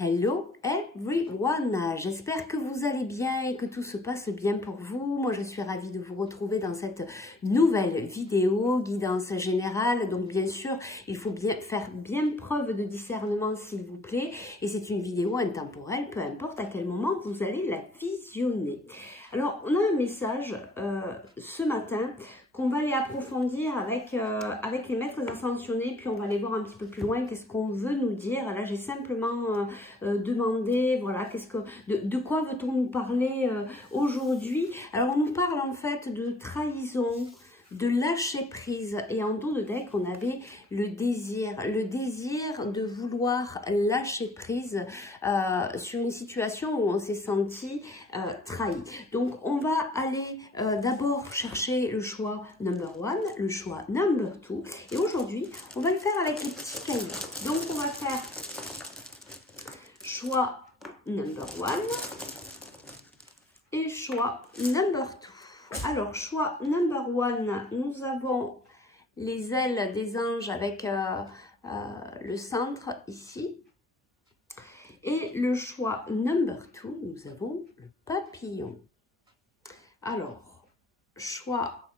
Hello everyone, j'espère que vous allez bien et que tout se passe bien pour vous. Moi je suis ravie de vous retrouver dans cette nouvelle vidéo, guidance générale. Donc bien sûr, il faut faire bien preuve de discernement s'il vous plaît. Et c'est une vidéo intemporelle, peu importe à quel moment vous allez la visionner. Alors on a un message ce matin qu'on va aller approfondir avec les maîtres ascensionnés, puis on va aller voir un petit peu plus loin qu'est-ce qu'on veut nous dire. Là, j'ai simplement demandé, voilà, de quoi veut-on nous parler aujourd'hui. Alors, on nous parle en fait de trahison, de lâcher prise, et en dos de deck on avait le désir de vouloir lâcher prise sur une situation où on s'est senti trahi. Donc on va aller d'abord chercher le choix number 1, le choix number 2, et aujourd'hui on va le faire avec les petits cahiers. Donc on va faire choix number 1 et choix number 2. Alors, choix number 1, nous avons les ailes des anges avec le centre ici. Et le choix number 2, nous avons le papillon. Alors, choix,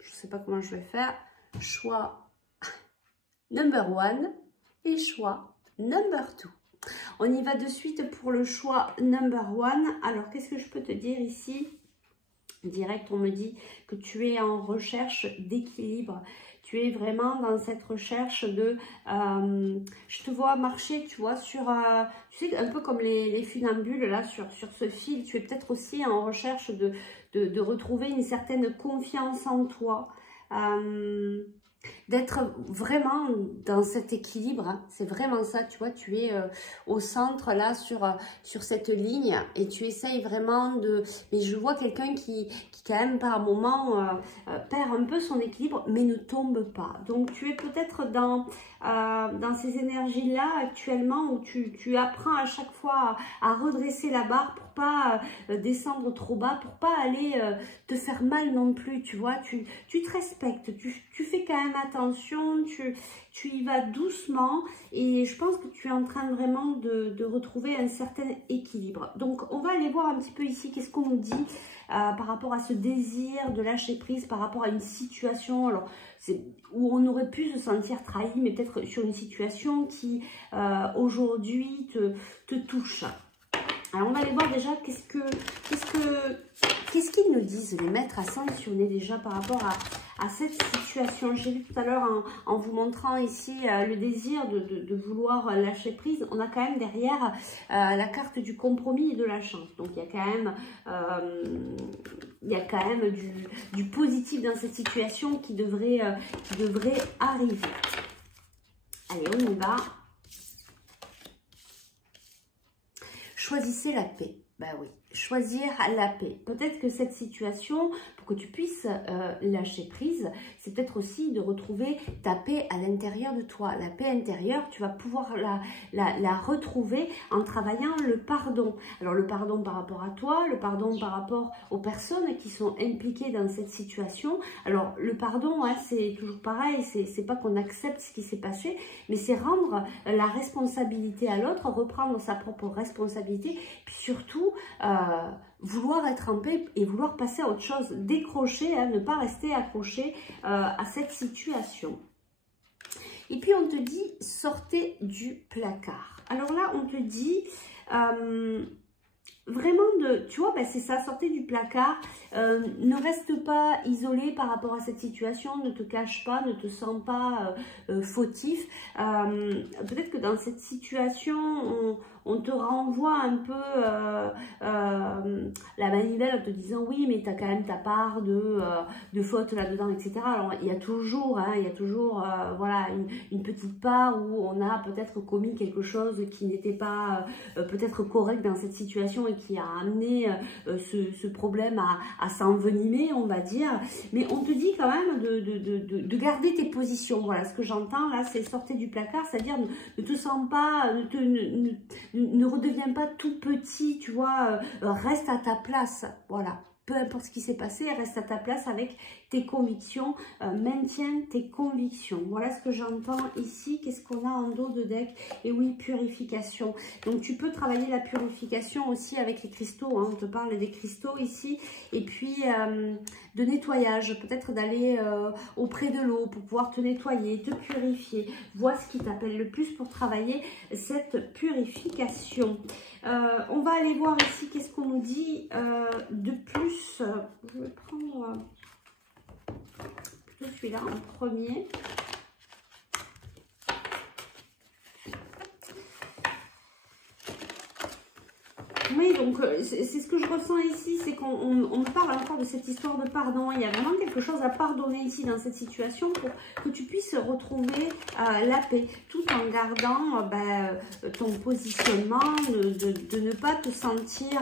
je ne sais pas comment je vais faire, choix number 1 et choix number 2. On y va de suite pour le choix number 1. Alors, qu'est-ce que je peux te dire ici ? Direct, on me dit que tu es en recherche d'équilibre. Tu es vraiment dans cette recherche de... je te vois marcher, tu vois, sur... tu sais, un peu comme les funambules, là, sur ce fil. Tu es peut-être aussi en recherche de retrouver une certaine confiance en toi. D'être vraiment dans cet équilibre, hein. C'est vraiment ça, tu vois, tu es au centre là sur cette ligne et tu essayes vraiment de... Mais je vois quelqu'un qui quand même par moment perd un peu son équilibre mais ne tombe pas. Donc tu es peut-être dans ces énergies-là actuellement où tu apprends à chaque fois à redresser la barre pour pas descendre trop bas, pour pas aller te faire mal non plus, tu vois, tu te respectes, tu fais quand même attention, tu y vas doucement et je pense que tu es en train vraiment de retrouver un certain équilibre. Donc on va aller voir un petit peu ici qu'est-ce qu'on nous dit par rapport à ce désir de lâcher prise, par rapport à une situation alors, où on aurait pu se sentir trahi, mais peut-être sur une situation qui aujourd'hui te touche. Alors on va aller voir déjà qu'est-ce qu'ils nous disent les maîtres ascensionnés déjà par rapport à cette situation. J'ai vu tout à l'heure en vous montrant ici le désir de vouloir lâcher prise. On a quand même derrière la carte du compromis et de la chance. Donc il y a quand même du positif dans cette situation qui devrait arriver. Allez, on y va. Choisissez la paix. Ben oui, choisir la paix. Peut-être que cette situation, pour que tu puisses lâcher prise, c'est peut-être aussi de retrouver ta paix à l'intérieur de toi. La paix intérieure, tu vas pouvoir la retrouver en travaillant le pardon. Alors le pardon par rapport à toi, le pardon par rapport aux personnes qui sont impliquées dans cette situation. Alors le pardon, hein, c'est toujours pareil, c'est pas qu'on accepte ce qui s'est passé, mais c'est rendre la responsabilité à l'autre, reprendre sa propre responsabilité, puis surtout vouloir être en paix et vouloir passer à autre chose, décrocher, hein, ne pas rester accroché à cette situation. Et puis on te dit sortez du placard. Alors là on te dit vraiment tu vois, ben c'est ça, sortez du placard, ne reste pas isolé par rapport à cette situation, ne te cache pas, ne te sens pas fautif. Peut-être que dans cette situation, on te renvoie un peu la manivelle en te disant oui, mais tu as quand même ta part de faute là-dedans, etc. Alors il y a toujours, hein, voilà, une petite part où on a peut-être commis quelque chose qui n'était pas peut-être correct dans cette situation et qui a amené ce problème à s'envenimer, on va dire. Mais on te dit quand même de garder tes positions. Voilà, ce que j'entends là, c'est sortir du placard, c'est-à-dire ne te sens pas, ne redeviens pas tout petit, tu vois, reste à ta place, voilà. peu importe ce qui s'est passé, reste à ta place avec tes convictions, maintiens tes convictions. Voilà ce que j'entends ici. Qu'est-ce qu'on a en dos de deck? Et oui, purification. Donc tu peux travailler la purification aussi avec les cristaux, hein. On te parle des cristaux ici. Et puis de nettoyage, peut-être d'aller auprès de l'eau pour pouvoir te nettoyer, te purifier. Vois ce qui t'appelle le plus pour travailler cette purification. On va aller voir ici qu'est-ce qu'on nous dit de plus. Je vais prendre plutôt celui-là en premier. Oui, donc c'est ce que je ressens ici, c'est qu'on me parle encore de cette histoire de pardon. Il y a vraiment quelque chose à pardonner ici dans cette situation pour que tu puisses retrouver la paix, tout en gardant ton positionnement, de ne pas te sentir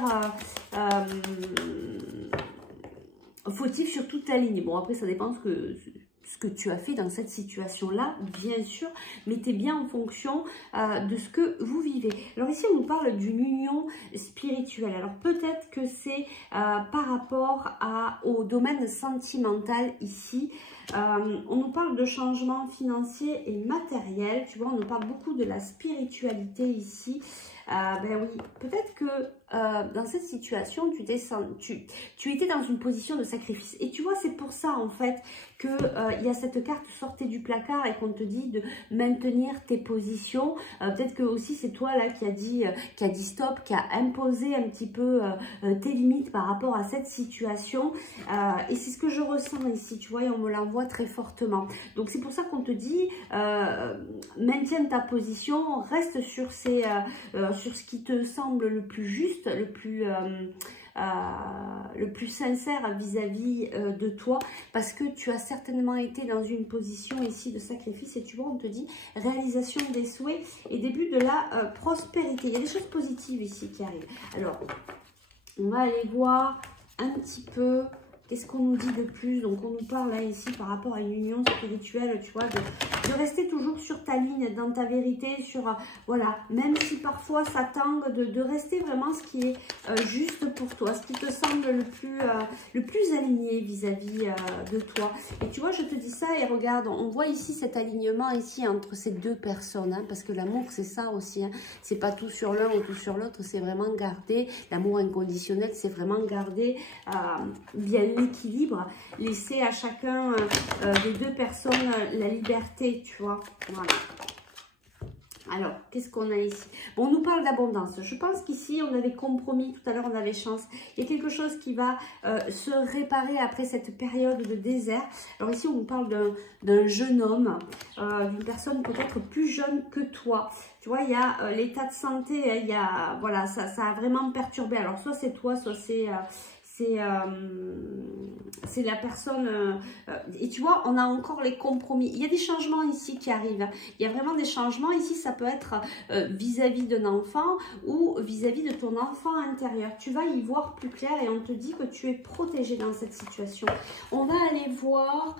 fautif sur toute ta ligne. Bon, après, ça dépend ce que tu as fait dans cette situation-là, bien sûr, mais tu es bien en fonction de ce que vous vivez. Alors ici, on nous parle d'une union spirituelle. Alors peut-être que c'est par rapport au domaine sentimental ici. On nous parle de changements financiers et matériels. Tu vois, on nous parle beaucoup de la spiritualité ici. Ben oui, peut-être que dans cette situation, tu étais dans une position de sacrifice. Et tu vois, c'est pour ça, en fait, qu'il y a cette carte sortée du placard et qu'on te dit de maintenir tes positions. Peut-être que aussi, c'est toi, là, qui a dit stop, qui a imposé un petit peu tes limites par rapport à cette situation. Et c'est ce que je ressens ici, tu vois, et on me l'envoie très fortement. Donc, c'est pour ça qu'on te dit, maintiens ta position, reste sur ce qui te semble le plus juste, le plus sincère vis-à-vis de toi, parce que tu as certainement été dans une position ici de sacrifice et tu vois, on te dit réalisation des souhaits et début de la prospérité. Il y a des choses positives ici qui arrivent. Alors, on va aller voir un petit peu qu'est-ce qu'on nous dit de plus. Donc, on nous parle là ici par rapport à une union spirituelle, tu vois, de rester toujours sur ta ligne, dans ta vérité, sur, voilà, même si parfois ça tangue, de rester vraiment ce qui est juste pour toi, ce qui te semble le plus aligné vis-à-vis de toi. Et tu vois, je te dis ça et regarde, on voit ici cet alignement ici entre ces deux personnes, hein, parce que l'amour, c'est ça aussi, hein, c'est pas tout sur l'un ou tout sur l'autre, c'est vraiment garder, l'amour inconditionnel, c'est vraiment garder bien l'équilibre, laisser à chacun des deux personnes la liberté, tu vois, voilà. Alors, qu'est-ce qu'on a ici? Bon, on nous parle d'abondance. Je pense qu'ici, on avait compromis, tout à l'heure, on avait chance. Il y a quelque chose qui va se réparer après cette période de désert. Alors ici, on nous parle d'un jeune homme, d'une personne peut-être plus jeune que toi. Tu vois, il y a l'état de santé, il y a, voilà, ça a vraiment perturbé. Alors, soit c'est toi, soit c'est la personne, et tu vois, on a encore les compromis. Il y a des changements ici qui arrivent. Il y a vraiment des changements ici. Ça peut être vis-à-vis d'un enfant ou vis-à-vis de ton enfant intérieur. Tu vas y voir plus clair et on te dit que tu es protégé dans cette situation. On va aller voir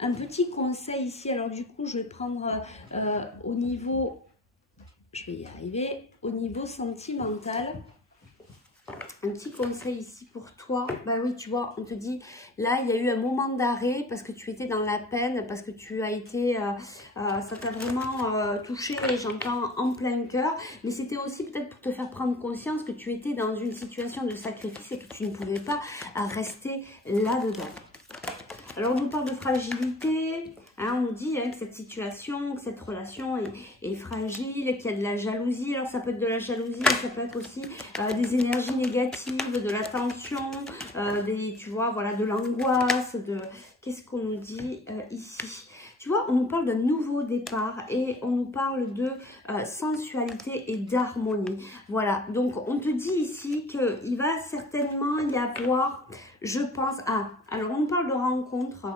un petit conseil ici. Alors du coup, je vais prendre au niveau, je vais y arriver, au niveau sentimental. Un petit conseil ici pour toi. Bah oui, tu vois, on te dit, là, il y a eu un moment d'arrêt parce que tu étais dans la peine, parce que tu as été, ça t'a vraiment touché, j'entends, en plein cœur. Mais c'était aussi peut-être pour te faire prendre conscience que tu étais dans une situation de sacrifice et que tu ne pouvais pas rester là-dedans. Alors, on nous parle de fragilité. Hein, on nous dit que cette situation, que cette relation est fragile, qu'il y a de la jalousie. Alors, ça peut être de la jalousie, mais ça peut être aussi des énergies négatives, de la tension, tu vois, voilà, de l'angoisse. Qu'est-ce qu'on nous dit ici? Tu vois, on nous parle d'un nouveau départ et on nous parle de sensualité et d'harmonie. Voilà, donc on te dit ici qu'il va certainement y avoir, je pense, alors on nous parle de rencontre,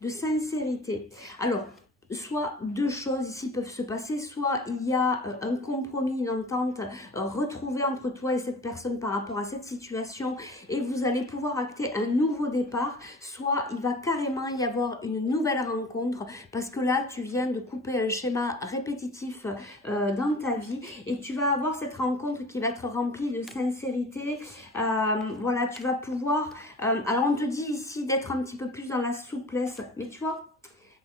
de sincérité. Alors, soit deux choses ici peuvent se passer, soit il y a un compromis, une entente retrouvée entre toi et cette personne par rapport à cette situation et vous allez pouvoir acter un nouveau départ, soit il va carrément y avoir une nouvelle rencontre parce que là tu viens de couper un schéma répétitif dans ta vie et tu vas avoir cette rencontre qui va être remplie de sincérité. Voilà, tu vas pouvoir, alors on te dit ici d'être un petit peu plus dans la souplesse, mais tu vois,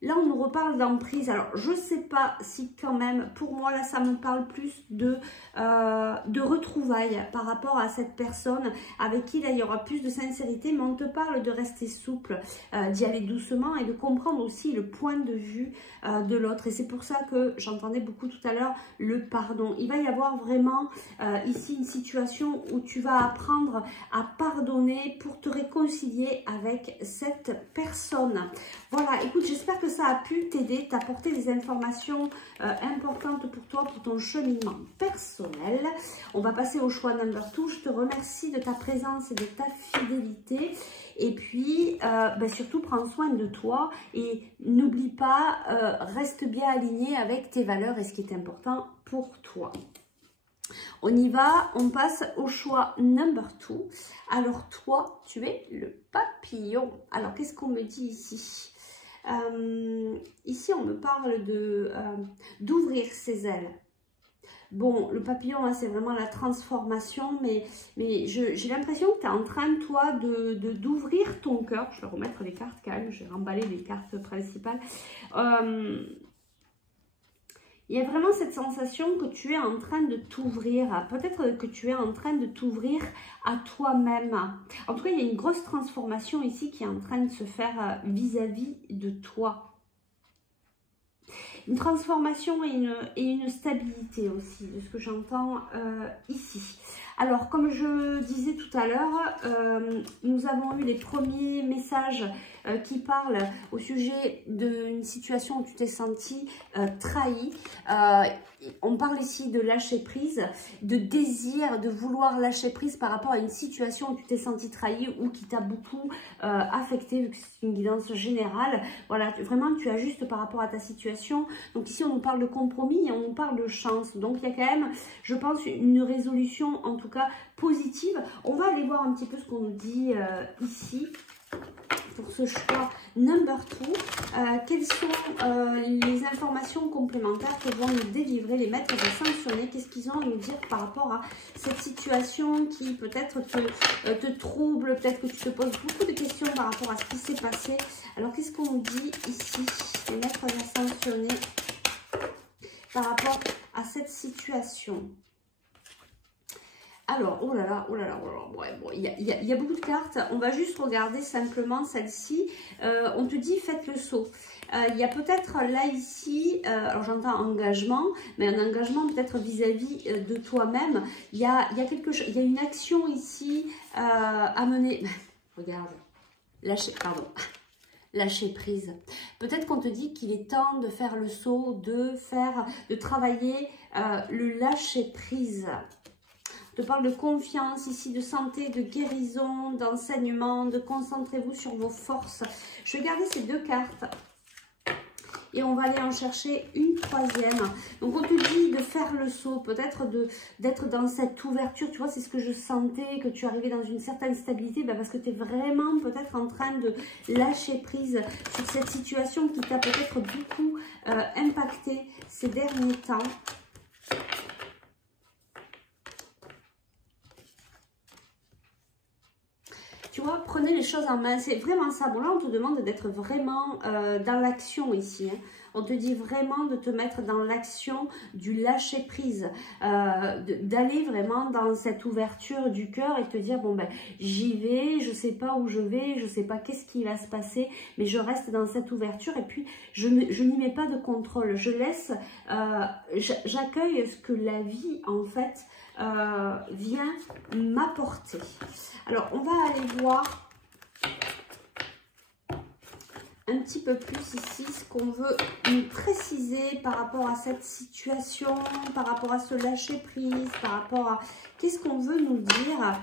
là, on nous reparle d'emprise. Alors, je ne sais pas si quand même, pour moi, là, ça me parle plus de retrouvailles par rapport à cette personne avec qui, là, il y aura plus de sincérité. Mais on te parle de rester souple, d'y aller doucement et de comprendre aussi le point de vue de l'autre. Et c'est pour ça que j'entendais beaucoup tout à l'heure le pardon. Il va y avoir vraiment ici une situation où tu vas apprendre à pardonner pour te réconcilier avec cette personne. Voilà, écoute, j'espère que ça a pu t'aider, t'apporter des informations importantes pour toi, pour ton cheminement personnel. On va passer au choix number 2. Je te remercie de ta présence et de ta fidélité. Et puis, surtout, prends soin de toi et n'oublie pas, reste bien aligné avec tes valeurs et ce qui est important pour toi. On y va, on passe au choix number 2. Alors, toi, tu es le papillon. Alors, qu'est-ce qu'on me dit ici ? Ici, on me parle d'ouvrir ses ailes. Bon, le papillon, hein, c'est vraiment la transformation, mais j'ai l'impression que tu es en train, toi, d'ouvrir ton cœur. Je vais remettre les cartes quand même, je vais remballer les cartes principales. Il y a vraiment cette sensation que tu es en train de t'ouvrir. Peut-être que tu es en train de t'ouvrir à toi-même. En tout cas, il y a une grosse transformation ici qui est en train de se faire vis-à-vis de toi. Une transformation et une stabilité aussi, de ce que j'entends ici. Alors, comme je disais tout à l'heure, nous avons eu les premiers messages qui parlent au sujet d'une situation où tu t'es senti trahi. On parle ici de lâcher prise, de désir, de vouloir lâcher prise par rapport à une situation où tu t'es senti trahi ou qui t'a beaucoup affecté, vu que c'est une guidance générale. Voilà, vraiment tu ajustes par rapport à ta situation. Donc ici on nous parle de compromis et on nous parle de chance. Donc il y a quand même, je pense, une résolution en tout cas positive. On va aller voir un petit peu ce qu'on nous dit ici. Pour ce choix number 2, quelles sont les informations complémentaires que vont nous délivrer les maîtres ascensionnés? Qu'est-ce qu'ils ont à nous dire par rapport à cette situation qui peut-être te trouble, peut-être que tu te poses beaucoup de questions par rapport à ce qui s'est passé. Alors qu'est-ce qu'on nous dit ici, les maîtres ascensionnés, par rapport à cette situation? Alors, oh là là, ouais, bon, il y a beaucoup de cartes. On va juste regarder simplement celle-ci. On te dit, faites le saut. Il y a peut-être là, ici, alors j'entends engagement, mais un engagement peut-être vis-à-vis de toi-même. Il y a quelque chose, il y a une action ici à mener. Regarde, lâcher prise. Peut-être qu'on te dit qu'il est temps de faire le saut, de travailler le lâcher prise. Je te parle de confiance ici, de santé, de guérison, d'enseignement, de concentrez-vous sur vos forces. Je vais garder ces deux cartes et on va aller en chercher une troisième. Donc on te dit de faire le saut, peut-être d'être dans cette ouverture. Tu vois, c'est ce que je sentais, que tu arrivais dans une certaine stabilité, parce que tu es vraiment peut-être en train de lâcher prise sur cette situation qui t'a peut-être beaucoup impacté ces derniers temps. Tu vois, prenez les choses en main, c'est vraiment ça. Bon, là, on te demande d'être vraiment dans l'action ici. Hein. On te dit vraiment de te mettre dans l'action du lâcher-prise, d'aller vraiment dans cette ouverture du cœur et te dire, bon, ben, j'y vais, je ne sais pas où je vais, je ne sais pas qu'est-ce qui va se passer, mais je reste dans cette ouverture et puis je n'y mets pas de contrôle. Je laisse, j'accueille ce que la vie, en fait, vient m'apporter. Alors, on va aller voir un petit peu plus ici ce qu'on veut nous préciser par rapport à cette situation, par rapport à ce lâcher prise, par rapport à qu'est-ce qu'on veut nous dire.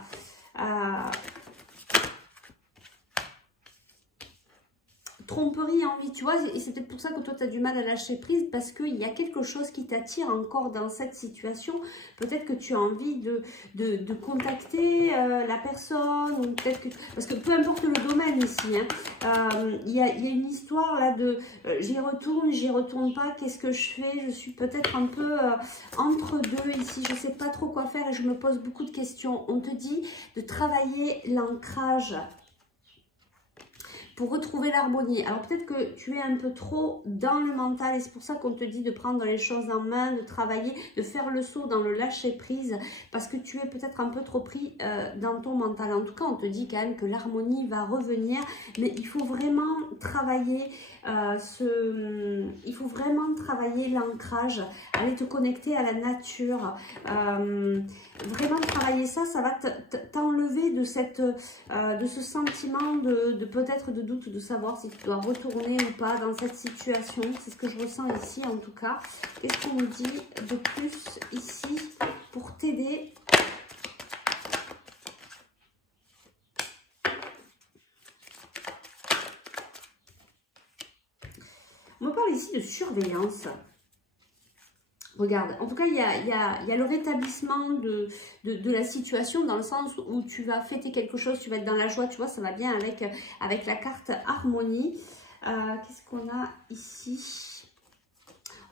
tromperie, envie, tu vois, et c'est peut-être pour ça que toi tu as du mal à lâcher prise, parce qu'il y a quelque chose qui t'attire encore dans cette situation. Peut-être que tu as envie de contacter la personne, ou peut-être que, parce que peu importe le domaine ici, hein, il y a une histoire là de j'y retourne pas, qu'est-ce que je fais, je suis peut-être un peu entre deux ici, je sais pas trop quoi faire et je me pose beaucoup de questions. On te dit de travailler l'ancrage pour retrouver l'harmonie. Alors peut-être que tu es un peu trop dans le mental et c'est pour ça qu'on te dit de prendre les choses en main, de travailler, de faire le saut dans le lâcher prise, parce que tu es peut-être un peu trop pris dans ton mental. En tout cas, on te dit quand même que l'harmonie va revenir, mais il faut vraiment travailler il faut vraiment travailler l'ancrage, aller te connecter à la nature, vraiment travailler ça, ça va t'enlever de ce sentiment de peut-être de doute, de savoir si tu dois retourner ou pas dans cette situation. C'est ce que je ressens ici en tout cas. Qu'est-ce qu'on me dit de plus ici pour t'aider ? On me parle ici de surveillance. Regarde, en tout cas, il y a le rétablissement de la situation dans le sens où tu vas fêter quelque chose, tu vas être dans la joie, tu vois, ça va bien avec la carte harmonie. Qu'est-ce qu'on a ici?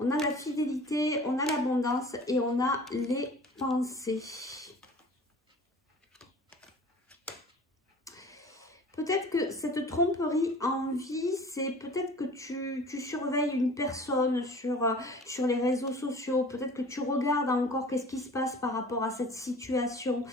On a la fidélité, on a l'abondance et on a les pensées. Peut-être que cette tromperie en vie, c'est peut-être que tu surveilles une personne sur les réseaux sociaux. Peut-être que tu regardes encore qu'est-ce qui se passe par rapport à cette situation.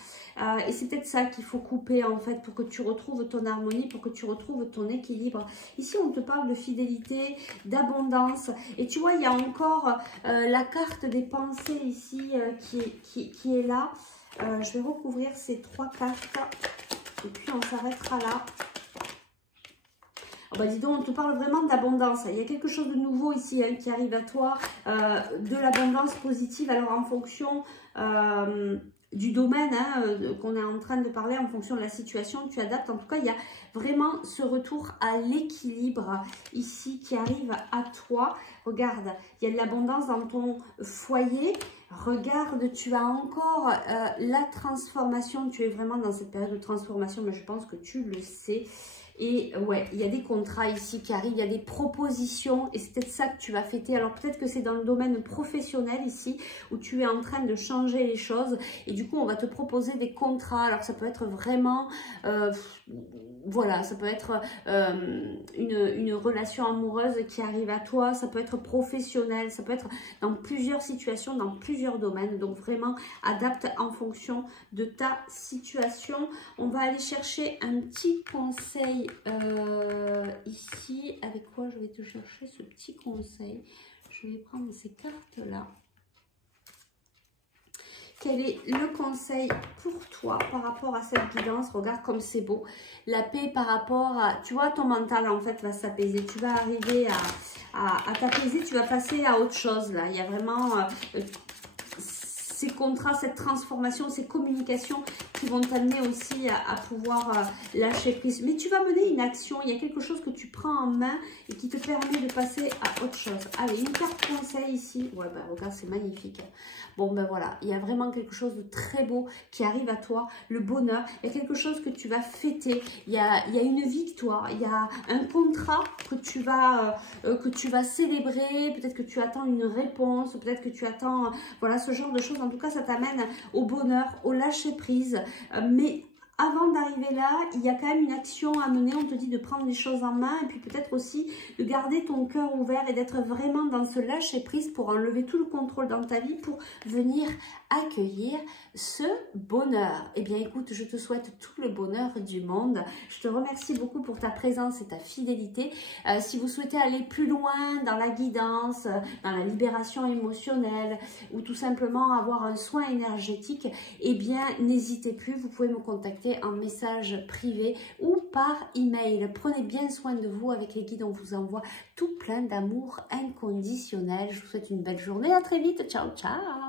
Et c'est peut-être ça qu'il faut couper en fait pour que tu retrouves ton harmonie, pour que tu retrouves ton équilibre. Ici, on te parle de fidélité, d'abondance. Et tu vois, il y a encore la carte des pensées ici qui est là. Je vais recouvrir ces trois cartes. Et puis on s'arrêtera là. Oh bah dis donc, on te parle vraiment d'abondance. Il y a quelque chose de nouveau ici hein, qui arrive à toi. De l'abondance positive. Alors en fonction du domaine hein, qu'on est en train de parler, en fonction de la situation, tu adaptes. En tout cas, il y a vraiment ce retour à l'équilibre ici qui arrive à toi. Regarde, il y a de l'abondance dans ton foyer. Regarde, tu as encore la transformation. Tu es vraiment dans cette période de transformation, mais je pense que tu le sais. Et ouais, il y a des contrats ici qui arrivent, il y a des propositions et c'est peut-être ça que tu vas fêter. Alors peut-être que c'est dans le domaine professionnel ici où tu es en train de changer les choses et du coup on va te proposer des contrats. Alors ça peut être vraiment, voilà, ça peut être une relation amoureuse qui arrive à toi, ça peut être professionnel, ça peut être dans plusieurs situations, dans plusieurs domaines. Donc vraiment adapte en fonction de ta situation. On va aller chercher un petit conseil ici. Avec quoi je vais te chercher ce petit conseil? Je vais prendre ces cartes là. Quel est le conseil pour toi par rapport à cette guidance? Regarde comme c'est beau. La paix par rapport à... Tu vois, ton mental en fait va s'apaiser. Tu vas arriver à t'apaiser. Tu vas passer à autre chose là. Il y a vraiment... ces contrats, cette transformation, ces communications qui vont t'amener aussi à pouvoir lâcher prise. Mais tu vas mener une action, il y a quelque chose que tu prends en main et qui te permet de passer à autre chose. Allez, une carte conseil ici. Ouais, bah regarde, c'est magnifique. Bon, ben voilà, il y a vraiment quelque chose de très beau qui arrive à toi, le bonheur. Il y a quelque chose que tu vas fêter. Il y a une victoire, il y a un contrat que tu vas célébrer. Peut-être que tu attends une réponse, peut-être que tu attends, voilà, ce genre de choses. En tout cas, ça t'amène au bonheur, au lâcher prise. Mais avant d'arriver là, il y a quand même une action à mener. On te dit de prendre les choses en main et puis peut-être aussi de garder ton cœur ouvert et d'être vraiment dans ce lâcher prise pour enlever tout le contrôle dans ta vie, pour venir accueillir ce bonheur. Eh bien écoute, je te souhaite tout le bonheur du monde. Je te remercie beaucoup pour ta présence et ta fidélité. Si vous souhaitez aller plus loin dans la guidance, dans la libération émotionnelle ou tout simplement avoir un soin énergétique, eh bien n'hésitez plus, vous pouvez me contacter en message privé ou par email. Prenez bien soin de vous. Avec les guides, on vous envoie tout plein d'amour inconditionnel. Je vous souhaite une belle journée. À très vite. Ciao, ciao.